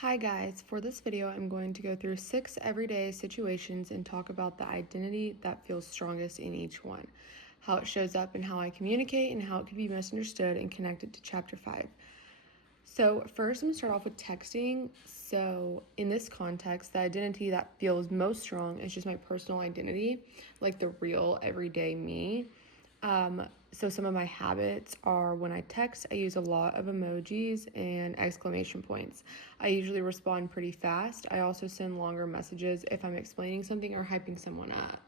Hi guys, for this video I'm going to go through 6 everyday situations and talk about the identity that feels strongest in each one, how it shows up and how I communicate, and how it can be misunderstood and connected to chapter 5. So first I'm going to start off with texting. So in this context, the identity that feels most strong is just my personal identity, like the real everyday me. So some of my habits are when I text, I use a lot of emojis and exclamation points. I usually respond pretty fast. I also send longer messages if I'm explaining something or hyping someone up.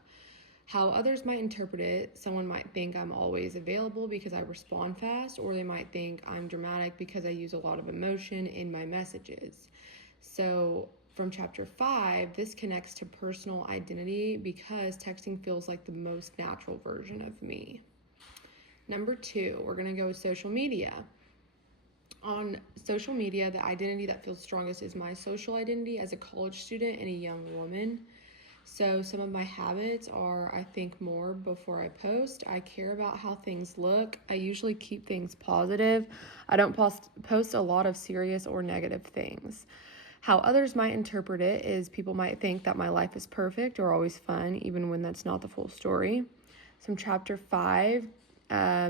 How others might interpret it, someone might think I'm always available because I respond fast, or they might think I'm dramatic because I use a lot of emotion in my messages. So from chapter 5, this connects to personal identity because texting feels like the most natural version of me. Number 2, we're going to go with social media. On social media, the identity that feels strongest is my social identity as a college student and a young woman. So some of my habits are I think more before I post. I care about how things look. I usually keep things positive. I don't post a lot of serious or negative things. How others might interpret it is people might think that my life is perfect or always fun, even when that's not the full story. From chapter 5,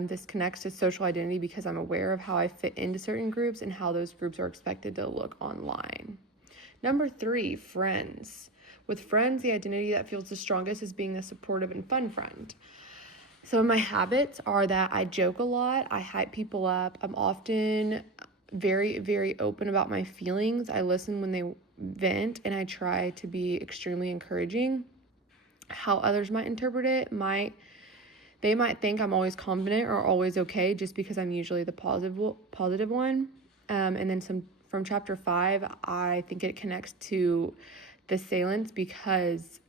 this connects to social identity because I'm aware of how I fit into certain groups and how those groups are expected to look online. Number 3, friends. With friends, the identity that feels the strongest is being a supportive and fun friend. Some of my habits are that I joke a lot, I hype people up, I'm often very, very open about my feelings. I listen when they vent, and I try to be extremely encouraging. How others might interpret it they might think I'm always confident or always okay just because I'm usually the positive one. And then from chapter 5, I think it connects to the salience because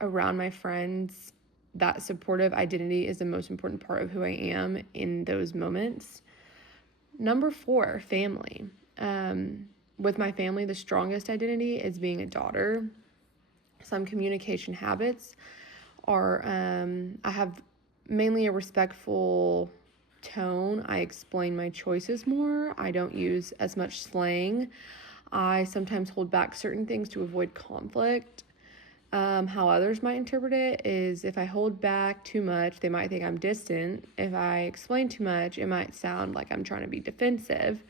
around my friends, that supportive identity is the most important part of who I am in those moments. Number 4, family. With my family, the strongest identity is being a daughter. Some communication habits are I have mainly a respectful tone. I explain my choices more. I don't use as much slang. I sometimes hold back certain things to avoid conflict. How others might interpret it is if I hold back too much, they might think I'm distant. If I explain too much, it might sound like I'm trying to be defensive.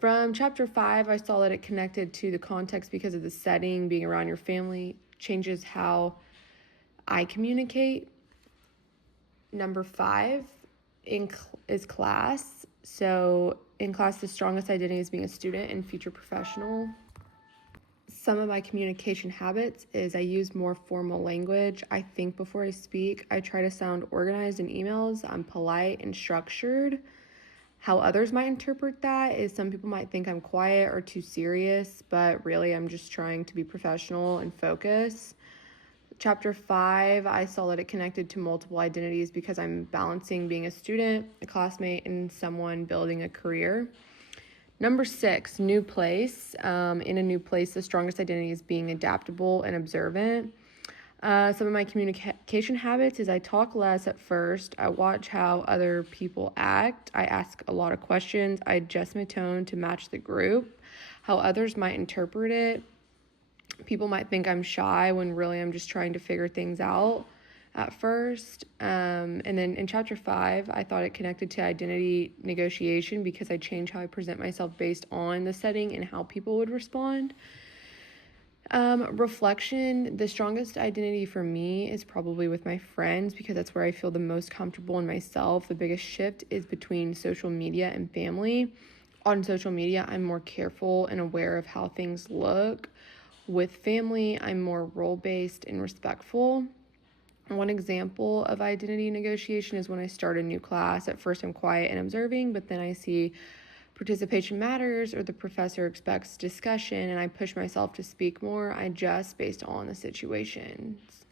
From chapter 5, I saw that it connected to the context because of the setting. Being around your family changes how I communicate. Number 5 is class. So in class, the strongest identity is being a student and future professional. Some of my communication habits is I use more formal language. I think before I speak. I try to sound organized in emails. I'm polite and structured. How others might interpret that is some people might think I'm quiet or too serious, but really I'm just trying to be professional and focus. Chapter 5, I saw that it connected to multiple identities because I'm balancing being a student, a classmate, and someone building a career. Number 6, new place. In a new place, the strongest identity is being adaptable and observant. Some of my communication habits is I talk less at first. I watch how other people act. I ask a lot of questions. I adjust my tone to match the group. How others might interpret it. People might think I'm shy when really I'm just trying to figure things out at first. And then in chapter 5, I thought it connected to identity negotiation because I change how I present myself based on the setting and how people would respond. Reflection, the strongest identity for me is probably with my friends because that's where I feel the most comfortable in myself. The biggest shift is between social media and family. On social media, I'm more careful and aware of how things look. With family, I'm more role-based and respectful. One example of identity negotiation is when I start a new class. At first, I'm quiet and observing, but then I see participation matters or the professor expects discussion and I push myself to speak more. I adjust based on the situations.